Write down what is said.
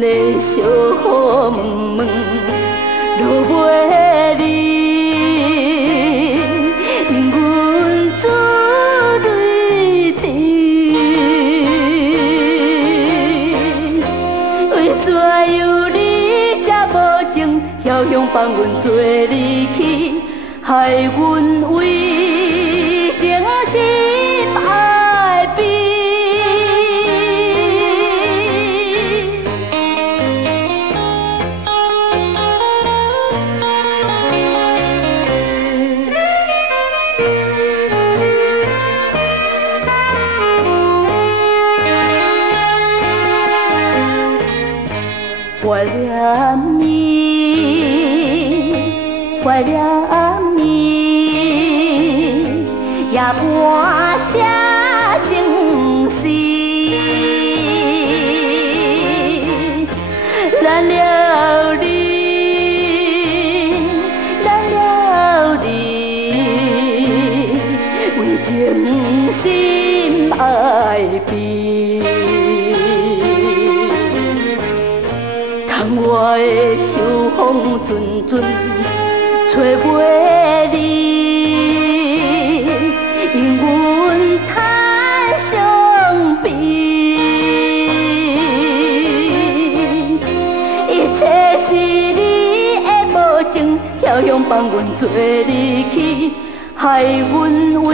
的小雨蒙蒙落袂离，阮珠泪滴。为怎样你这无情，晓向放阮做离去，害阮为情心爱悲。怀念你，怀念你，也伴写情诗。咱了你，咱了你，为情心爱悲。我的秋风阵阵吹袂离，因阮叹伤悲。一切是你的无情，晓向放阮做离去，害阮为